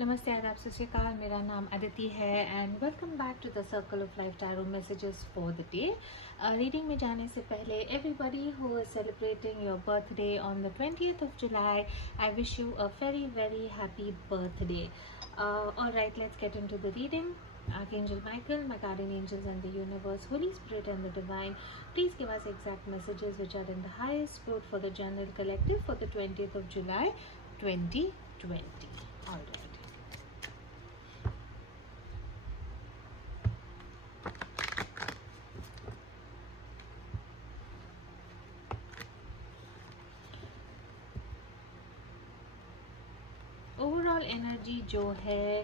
नमस्ते, आदाब, सत श्री अकाल। मेरा नाम अदिति है and welcome back to the circle of life tarot messages for the day. Reading में जाने से पहले everybody who is celebrating your birthday on the 20th of July, I wish you a very very happy birthday. Alright, let's get into the reading. Archangel Michael, my guardian angels and the universe, Holy Spirit and the divine, please give us exact messages which are in the highest good for the general collective for the 20th of July 2020. Alright. Overall energy जो है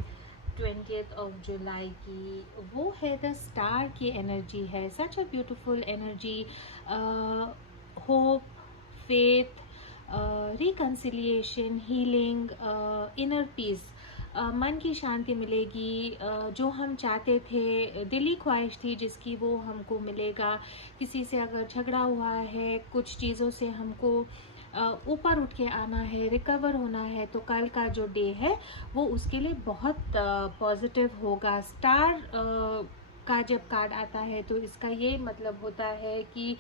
20th of July की, वो है the star की energy है। Such a beautiful energy, hope, faith, reconciliation, healing, inner peace, मन की शांति मिलेगी। जो हम चाहते थे, दिली ख्वाहिश थी जिसकी, वो हमको मिलेगा। किसी से अगर झगड़ा हुआ है, कुछ चीज़ों से हमको ऊपर उठ के आना है, रिकवर होना है, तो कल का जो डे है वो उसके लिए बहुत पॉजिटिव होगा। स्टार का जब कार्ड आता है तो इसका ये मतलब होता है कि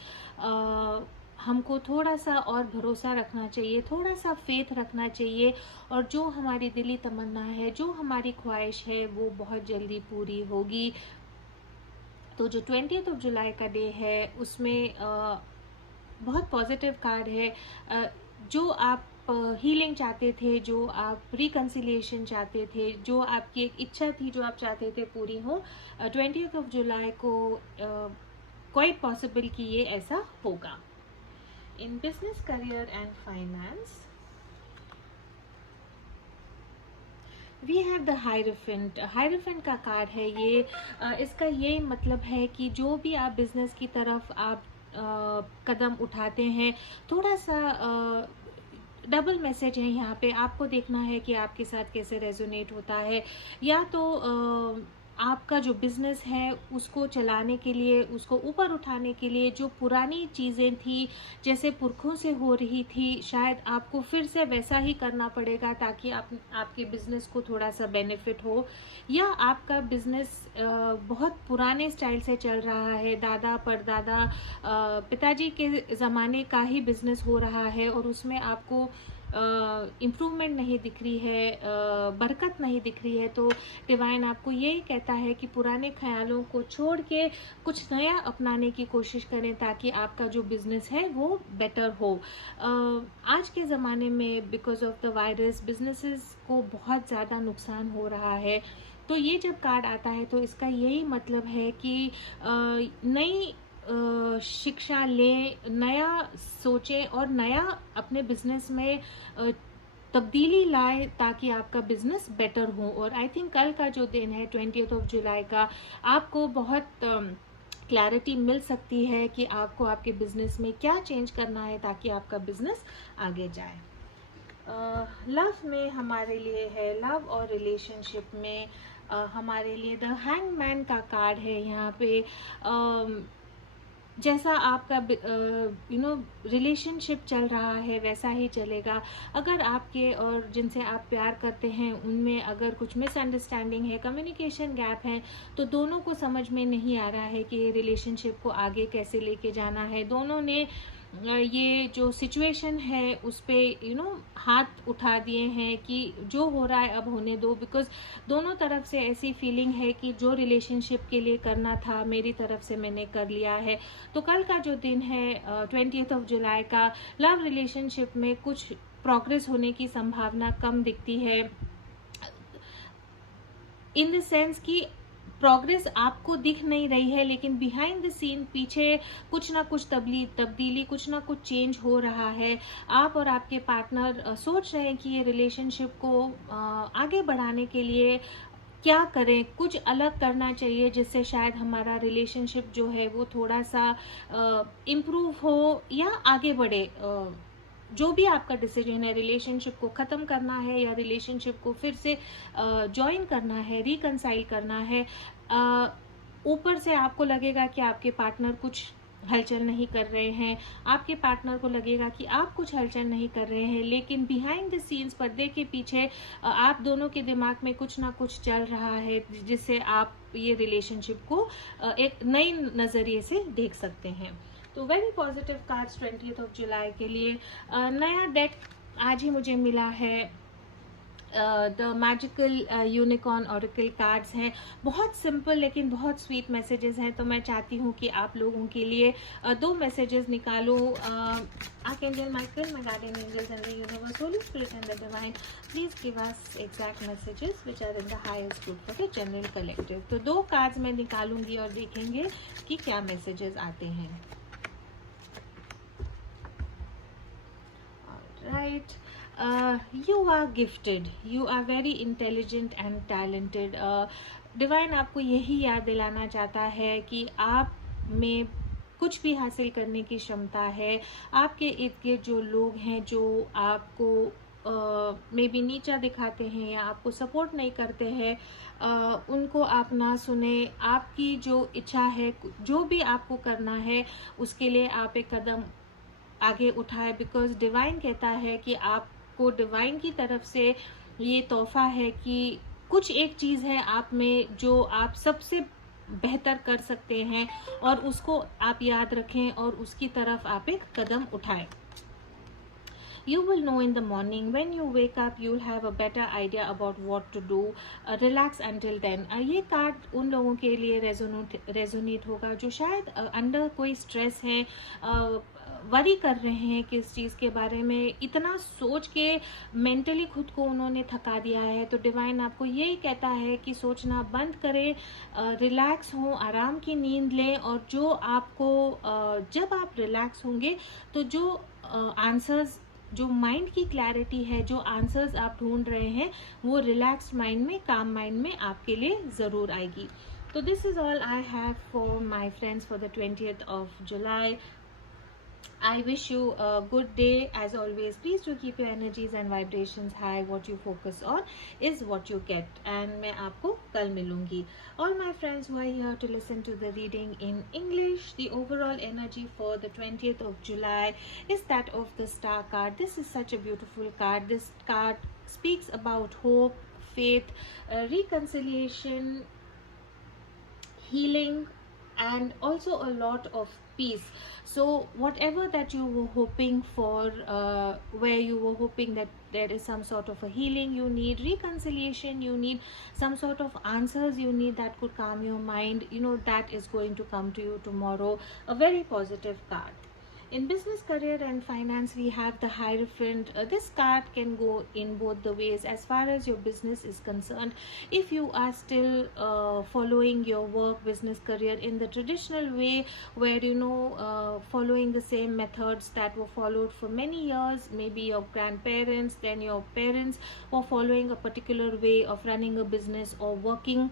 हमको थोड़ा सा और भरोसा रखना चाहिए, थोड़ा सा फेथ रखना चाहिए, और जो हमारी दिली तमन्ना है, जो हमारी ख्वाहिश है, वो बहुत जल्दी पूरी होगी। तो जो 20th of July का डे है उसमें बहुत पॉजिटिव कार्ड है। जो आप हीलिंग चाहते थे, जो आप रिकन्सिलिएशन चाहते थे, जो आपकी एक इच्छा थी, जो आप चाहते थे पूरी हो, 20th of July को क्वाइट पॉसिबल कि ये ऐसा होगा। In business, career and finance we have the hierophant. Hierophant का कार्ड है ये। इसका ये मतलब है कि जो भी आप बिजनेस की तरफ आप कदम उठाते हैं, थोड़ा सा डबल मैसेज है यहाँ पे। आपको देखना है कि आपके साथ कैसे रेजोनेट होता है। या तो आपका जो बिज़नेस है उसको चलाने के लिए, उसको ऊपर उठाने के लिए, जो पुरानी चीज़ें थी जैसे पुरखों से हो रही थी, शायद आपको फिर से वैसा ही करना पड़ेगा ताकि आपके बिज़नेस को थोड़ा सा बेनिफिट हो। या आपका बिज़नेस बहुत पुराने स्टाइल से चल रहा है, दादा परदादा पिताजी के ज़माने का ही बिज़नेस हो रहा है, और उसमें आपको इम्प्रूवमेंट नहीं दिख रही है, बरकत नहीं दिख रही है। तो डिवाइन आपको यही कहता है कि पुराने ख्यालों को छोड़ के कुछ नया अपनाने की कोशिश करें ताकि आपका जो बिजनेस है वो बेटर हो। आज के ज़माने में because of the virus businesses को बहुत ज़्यादा नुकसान हो रहा है। तो ये जब कार्ड आता है तो इसका यही मतलब है कि नई शिक्षा लें, नया सोचें और नया अपने बिजनेस में तब्दीली लाए ताकि आपका बिजनेस बेटर हो। और आई थिंक कल का जो दिन है 20th of July का, आपको बहुत क्लैरिटी मिल सकती है कि आपको आपके बिजनेस में क्या चेंज करना है ताकि आपका बिजनेस आगे जाए। लव में हमारे लिए है, लव और रिलेशनशिप में हमारे लिए द हैंगमैन का कार्ड है यहाँ पे। जैसा आपका रिलेशनशिप चल रहा है वैसा ही चलेगा। अगर आपके और जिनसे आप प्यार करते हैं उनमें अगर कुछ मिसअंडरस्टैंडिंग है, कम्युनिकेशन गैप है, तो दोनों को समझ में नहीं आ रहा है कि रिलेशनशिप को आगे कैसे लेके जाना है। दोनों ने ये जो सिचुएशन है उस पे हाथ उठा दिए हैं कि जो हो रहा है अब होने दो, बिकॉज दोनों तरफ से ऐसी फीलिंग है कि जो रिलेशनशिप के लिए करना था मेरी तरफ से मैंने कर लिया है। तो कल का जो दिन है 20th of July का, लव रिलेशनशिप में कुछ प्रोग्रेस होने की संभावना कम दिखती है, इन द सेंस कि प्रोग्रेस आपको दिख नहीं रही है, लेकिन बिहाइंड द सीन पीछे कुछ ना कुछ तब्दीली, कुछ ना कुछ चेंज हो रहा है। आप और आपके पार्टनर सोच रहे हैं कि ये रिलेशनशिप को आगे बढ़ाने के लिए क्या करें, कुछ अलग करना चाहिए जिससे शायद हमारा रिलेशनशिप जो है वो थोड़ा सा इम्प्रूव हो या आगे बढ़े। जो भी आपका डिसीजन है, रिलेशनशिप को ख़त्म करना है या रिलेशनशिप को फिर से ज्वाइन करना है, रिकनसाइल करना है, ऊपर से आपको लगेगा कि आपके पार्टनर कुछ हलचल नहीं कर रहे हैं, आपके पार्टनर को लगेगा कि आप कुछ हलचल नहीं कर रहे हैं, लेकिन बिहाइंड द सीन्स, पर्दे के पीछे आप दोनों के दिमाग में कुछ ना कुछ चल रहा है, जिससे आप ये रिलेशनशिप को एक नई नज़रिए से देख सकते हैं। तो very positive cards 20th of July के लिए। नया डेक आज ही मुझे मिला है, the magical unicorn oracle cards हैं। बहुत सिंपल लेकिन बहुत स्वीट मैसेजेस हैं, तो मैं चाहती हूँ कि आप लोगों के लिए दो मैसेजेस निकालो। Archangel Michael, my guardian angels and the universe, holy spirit and the divine, please give us exact messages which are in the highest good for the general collective. तो दो कार्ड्स मैं निकालूंगी और देखेंगे कि क्या मैसेजेस आते हैं। Right. You are gifted. You are very intelligent and talented. Divine आपको यही याद दिलाना चाहता है कि आप में कुछ भी हासिल करने की क्षमता है। आपके इर्द गिर्द जो लोग हैं जो आपको मे बी नीचा दिखाते हैं या आपको सपोर्ट नहीं करते हैं, उनको आप ना सुने। आपकी जो इच्छा है, जो भी आपको करना है, उसके लिए आप एक कदम आगे उठाए, बिकॉज डिवाइन कहता है कि आपको डिवाइन की तरफ से ये तोहफा है कि कुछ एक चीज़ है आप में जो आप सबसे बेहतर कर सकते हैं, और उसको आप याद रखें और उसकी तरफ आप एक कदम उठाएं। You will know in the morning. When you wake up, you'll have a better idea about what to do. Relax until then. ये कार्ड उन लोगों के लिए रेजोनेट होगा जो शायद अंडर कोई स्ट्रेस है, वरी कर रहे हैं किस चीज़ के बारे में, इतना सोच के मेंटली खुद को उन्होंने थका दिया है। तो डिवाइन आपको यही कहता है कि सोचना बंद करें, रिलैक्स हों, आराम की नींद लें, और जो आपको जब आप रिलैक्स होंगे तो जो आंसर्स, जो माइंड की क्लैरिटी है, जो आंसर्स आप ढूंढ रहे हैं, वो रिलैक्स्ड माइंड में, काम माइंड में आपके लिए ज़रूर आएगी। तो this is all I have for my friends for the 20th of July. I wish you a good day. As always, please do keep your energies and vibrations high. What you focus on is what you get. And मैं आपको कल मिलूंगी. All my friends who are here to listen to the reading in English, the overall energy for the 20th of July is that of the Star card. This is such a beautiful card. This card speaks about hope, faith, reconciliation, healing, and also a lot of peace. So whatever that you were hoping for, where you were hoping that there is some sort of a healing you need, reconciliation you need, some sort of answers you need that could calm your mind, that is going to come to you tomorrow. A very positive card. In business, career and finance, we have the Hierophant. This card can go in both the ways. As far as your business is concerned, if you are still following your work, business, career in the traditional way, where following the same methods that were followed for many years, maybe your grandparents, then your parents were following a particular way of running a business or working,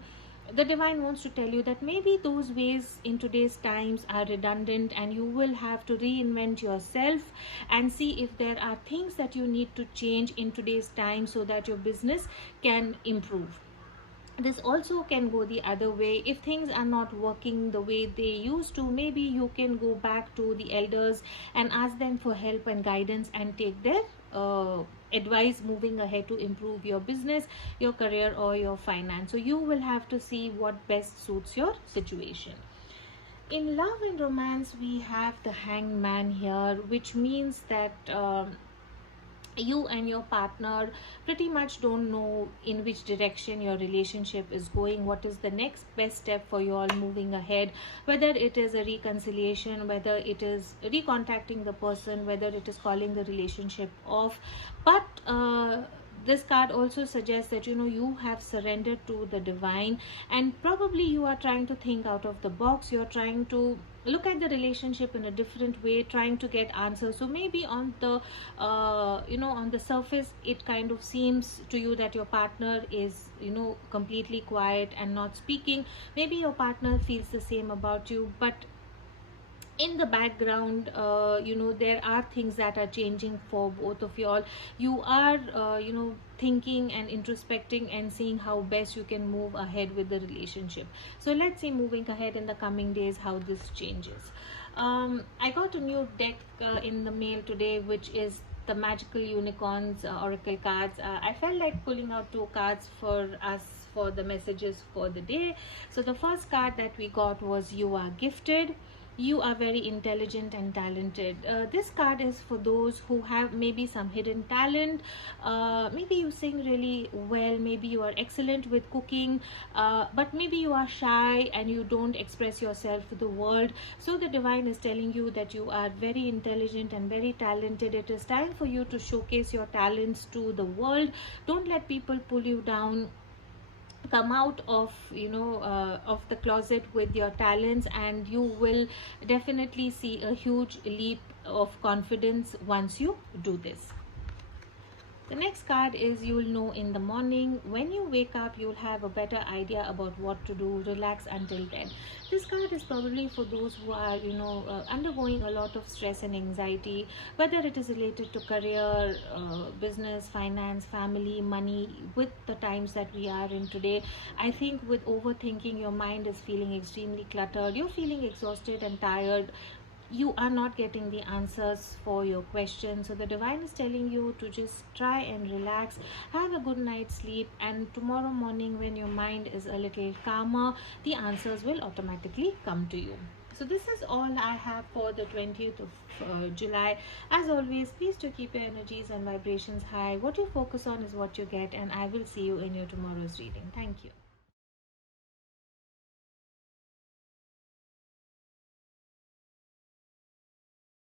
the divine wants to tell you that maybe those ways in today's times are redundant, and you will have to reinvent yourself and see if there are things that you need to change in today's time so that your business can improve. This also can go the other way. If things are not working the way they used to, maybe you can go back to the elders and ask them for help and guidance and take their advice moving ahead to improve your business, your career, or your finance. So you will have to see what best suits your situation. In love and romance, we have the Hanged Man here, which means that you and your partner pretty much don't know in which direction your relationship is going, what is the next best step for you all moving ahead, whether it is a reconciliation, whether it is recontacting the person, whether it is calling the relationship off. But this card also suggests that you have surrendered to the divine, and probably you are trying to think out of the box. You're trying to look at the relationship in a different way, trying to get answers. So maybe on the on the surface it kind of seems to you that your partner is completely quiet and not speaking. Maybe your partner feels the same about you, but in the background there are things that are changing for both of you all. You are thinking and introspecting and seeing how best you can move ahead with the relationship. So let's see moving ahead in the coming days how this changes. I got a new deck in the mail today, which is the Magical Unicorns Oracle cards. I felt like pulling out two cards for us for the messages for the day. So the first card that we got was "You are gifted." You are very intelligent and talented. This card is for those who have maybe some hidden talent. Maybe you sing really well, maybe you are excellent with cooking, but maybe you are shy and you don't express yourself to the world. So the divine is telling you that you are very intelligent and very talented. It is time for you to showcase your talents to the world. Don't let people pull you down. Come out of of the closet with your talents, and you will definitely see a huge leap of confidence once you do this. The next card is "You'll know in the morning." When you wake up, you'll have a better idea about what to do. Relax until then. This card is probably for those who are, undergoing a lot of stress and anxiety, whether it is related to career, business, finance, family, money. With the times that we are in today, I think with overthinking, your mind is feeling extremely cluttered. You're feeling exhausted and tired. You are not getting the answers for your questions, so the divine is telling you to just try and relax, have a good night's sleep, and tomorrow morning when your mind is a little calmer, the answers will automatically come to you. So this is all I have for the 20th of July. As always, please to keep your energies and vibrations high. What you focus on is what you get, and I will see you in your tomorrow's reading. Thank you.